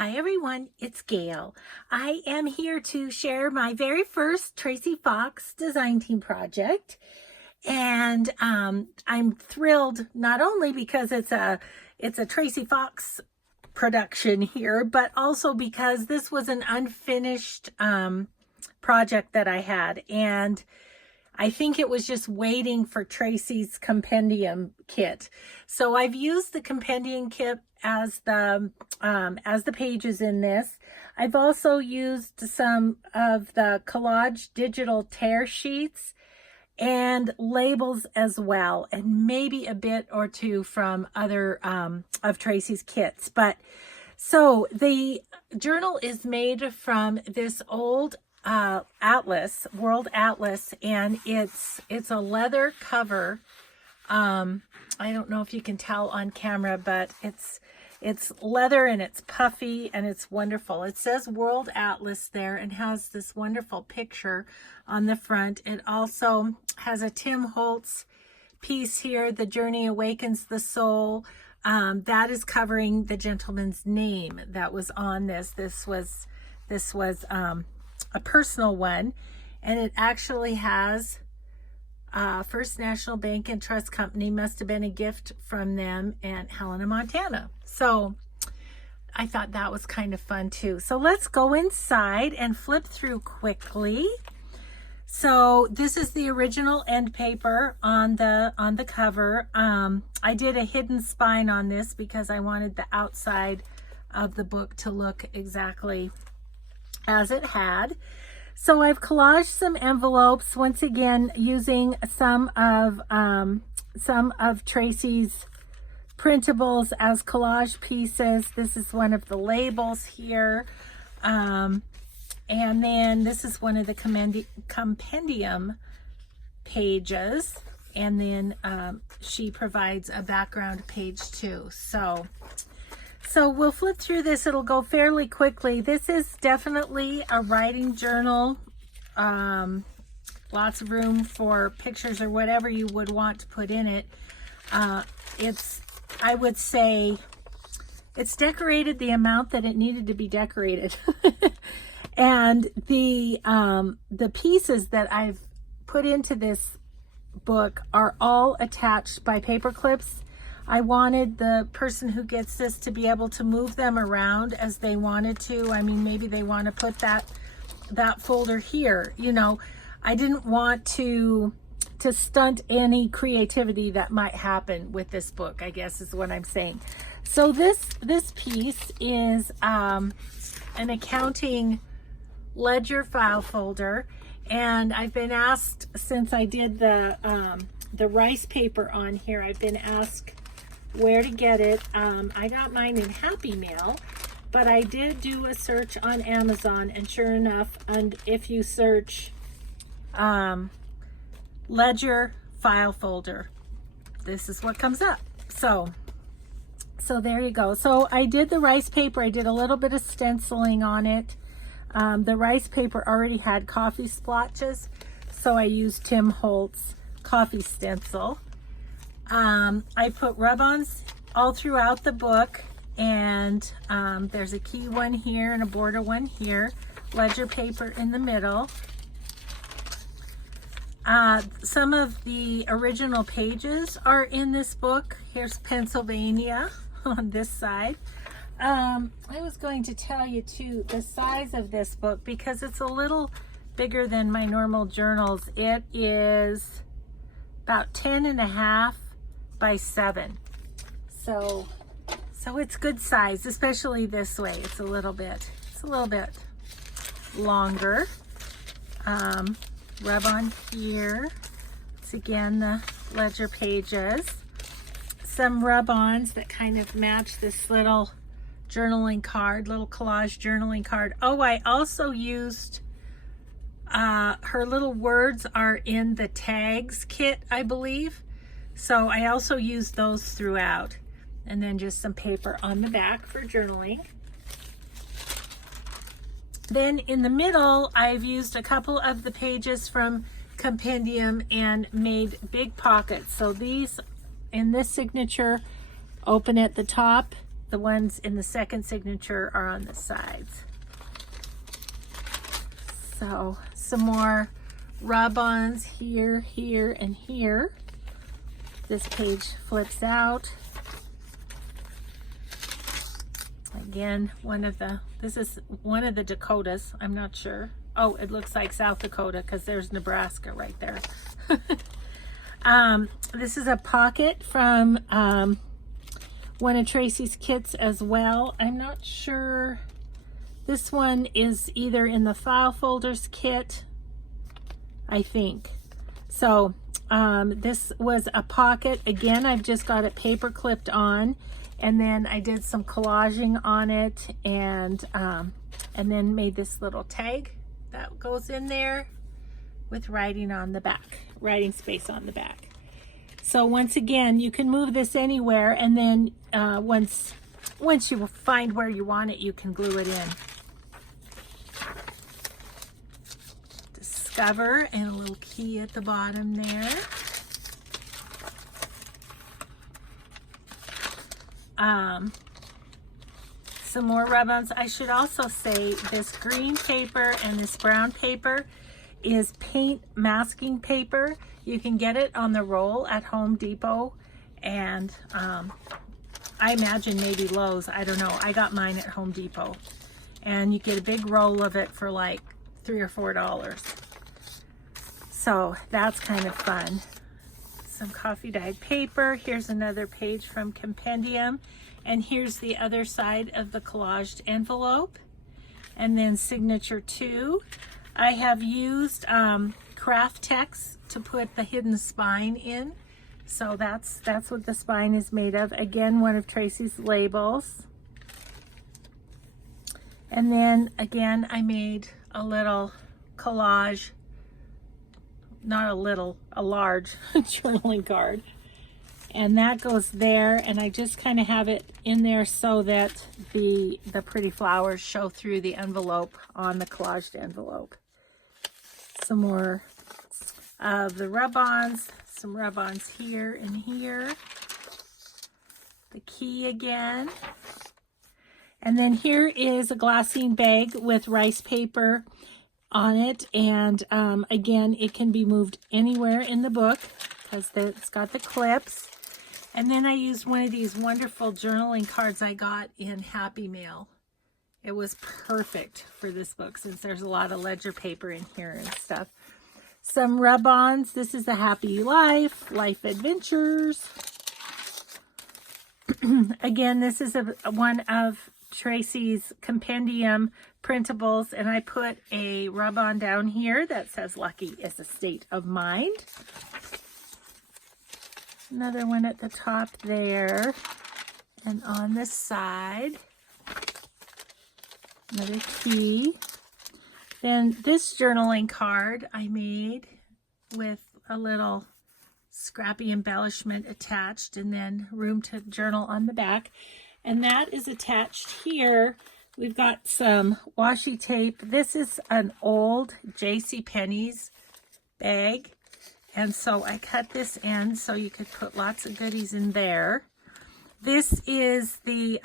Hi everyone, it's Gail. I am here to share my very first Tracie Fox design team project. And I'm thrilled not only because it's a Tracie Fox production here, but also because this was an unfinished project that I had. And I think it was just waiting for Tracie's compendium kit. So I've used the compendium kit as the pages in this. I've also used some of the collage digital tear sheets and labels as well, and maybe a bit or two from other of Tracie's kits. But so the journal is made from this old atlas, world atlas, and it's a leather cover. I don't know if you can tell on camera, but it's leather and it's puffy and it's wonderful. It says World Atlas there and has this wonderful picture on the front. It also has a Tim Holtz piece here, The Journey Awakens the Soul. That is covering the gentleman's name that was on this. This was a personal one, and it actually has First National Bank and Trust Company, must have been a gift from them, and Helena, Montana. So I thought that was kind of fun too. So let's go inside and flip through quickly. So this is the original end paper on the cover. I did a hidden spine on this because I wanted the outside of the book to look exactly as it had. So I've collaged some envelopes, once again using some of Tracie's printables as collage pieces. This is one of the labels here, and then this is one of the compendium pages, and then she provides a background page too. So we'll flip through this. It'll go fairly quickly. This is definitely a writing journal. Lots of room for pictures or whatever you would want to put in it. I would say it's decorated the amount that it needed to be decorated. And the pieces that I've put into this book are all attached by paper clips. I wanted the person who gets this to be able to move them around as they wanted to. I mean, maybe they want to put that folder here. You know, I didn't want to stunt any creativity that might happen with this book, I guess is what I'm saying. So this piece is an accounting ledger file folder, and I've been asked, since I did the rice paper on here, I've been asked where to get it. I got mine in Happy Mail, but I did do a search on Amazon, and sure enough, and if you search ledger file folder, this is what comes up. So there you go. So I did the rice paper. I did a little bit of stenciling on it. The rice paper already had coffee splotches, so I used Tim Holtz coffee stencil. I put rub-ons all throughout the book, and there's a key one here and a border one here, ledger paper in the middle. Some of the original pages are in this book. Here's Pennsylvania on this side. I was going to tell you too the size of this book, because it's a little bigger than my normal journals. It is about 10.5 by 7. So it's good size, especially this way. It's a little bit longer. Rub on here. It's again the ledger pages. Some rub-ons that kind of match this little journaling card, little collage journaling card. Oh, I also used her little words are in the tags kit, I believe. So I also used those throughout. And then just some paper on the back for journaling. Then in the middle, I've used a couple of the pages from Compendium and made big pockets. So these, in this signature, open at the top the ones in the second signature are on the sides. So some more rub-ons here, here, and here. This page flips out. Again, this is one of the Dakotas. I'm not sure. Oh, it looks like South Dakota because there's Nebraska right there. This is a pocket from one of Tracie's kits as well. I'm not sure. This one is either in the file folders kit, I think. So this was a pocket. Again, I've just got it paper clipped on, and then I did some collaging on it, and then made this little tag that goes in there with writing on the back, writing space on the back. So once again, you can move this anywhere, and then once you find where you want it, you can glue it in. Discover, and a little key at the bottom there. Some more rub-ons. I should also say this green paper and this brown paper is paint masking paper. You can get it on the roll at Home Depot, and I imagine maybe Lowe's. I don't know. I got mine at Home Depot, and you get a big roll of it for like $3 or $4. So that's kind of fun. Some coffee dyed paper. Here's another page from Compendium. And here's the other side of the collaged envelope. And then signature 2. I have used craft text to put the hidden spine in. So that's what the spine is made of. Again, one of Tracie's labels. And then again, I made a little collage, not a little, a large journaling card. And that goes there, and I just kind of have it in there so that the pretty flowers show through the envelope on the collaged envelope. Some more of the rub-ons, some rub-ons here and here. The key again. And then here is a glassine bag with rice paper on it, and again, it can be moved anywhere in the book because it's got the clips. And then I used one of these wonderful journaling cards I got in Happy Mail. It was perfect for this book since there's a lot of ledger paper in here and stuff. Some rub-ons. This is a Happy Life, Life Adventures. Again, this is one of Tracie's Compendium printables, and I put a rub-on down here that says lucky is a state of mind. Another one at the top there, and on this side, another key. Then this journaling card I made with a little scrappy embellishment attached, and then room to journal on the back. And that is attached here. We've got some washi tape. This is an old JCPenney's bag. And so I cut this end so you could put lots of goodies in there. This is the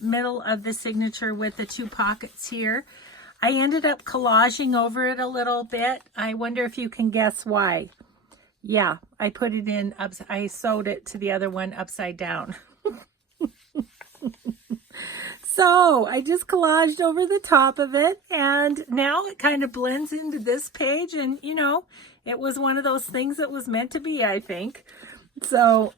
middle of the signature with the 2 pockets here. I ended up collaging over it a little bit. I wonder if you can guess why. Yeah, I put it in, I sewed it to the other one upside down. So I just collaged over the top of it, and now it kind of blends into this page, and you know, it was one of those things that was meant to be, I think. So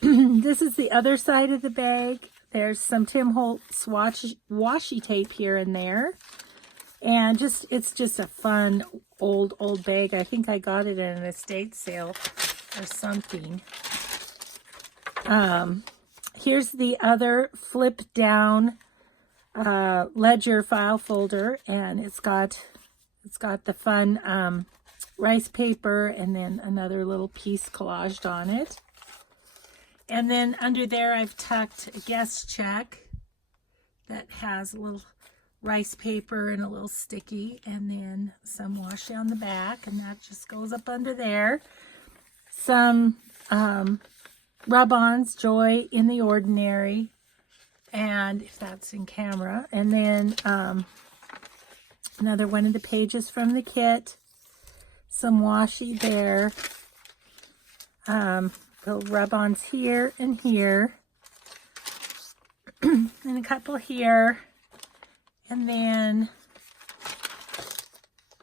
this is the other side of the bag. There's some Tim Holtz washi tape here and there. And it's just a fun old bag. I think I got it at an estate sale or something. Here's the other flip down ledger file folder, and it's got the fun rice paper and then another little piece collaged on it. And then under there I've tucked a guest check that has a little rice paper and a little sticky, and then some washi on the back, and that just goes up under there. Some rub-ons, Joy in the Ordinary, And if that's in camera, and then another one of the pages from the kit, some washi there, little rub-ons here and here, and a couple here, and then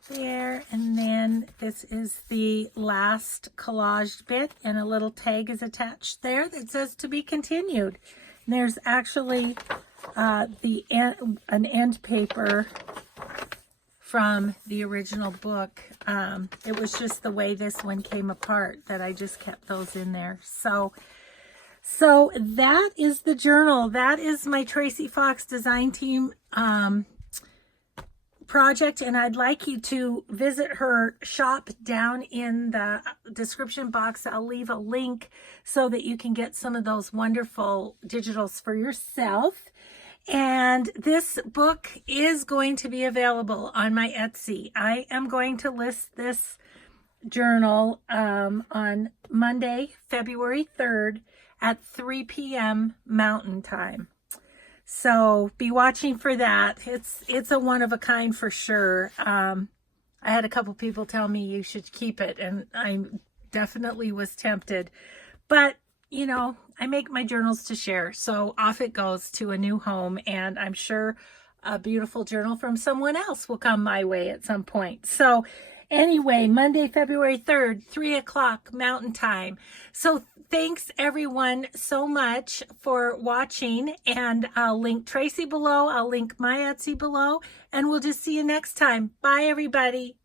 there, and then this is the last collaged bit, and a little tag is attached there that says to be continued. And there's actually an end paper from the original book. It was just the way this one came apart that I just kept those in there. So that is the journal. That is my Tracie Fox design team project, and I'd like you to visit her shop down in the description box. I'll leave a link so that you can get some of those wonderful digitals for yourself. And this book is going to be available on my Etsy. I am going to list this journal on Monday, February 3rd at 3 p.m. Mountain Time. So be watching for that. It's a one of a kind for sure. I had a couple people tell me you should keep it, and I definitely was tempted. But, you know, I make my journals to share, so off it goes to a new home, and I'm sure a beautiful journal from someone else will come my way at some point. So anyway, Monday, February 3rd, 3 o'clock Mountain Time. So thanks everyone so much for watching, and I'll link Tracie below. I'll link my Etsy below, and we'll just see you next time. Bye, everybody.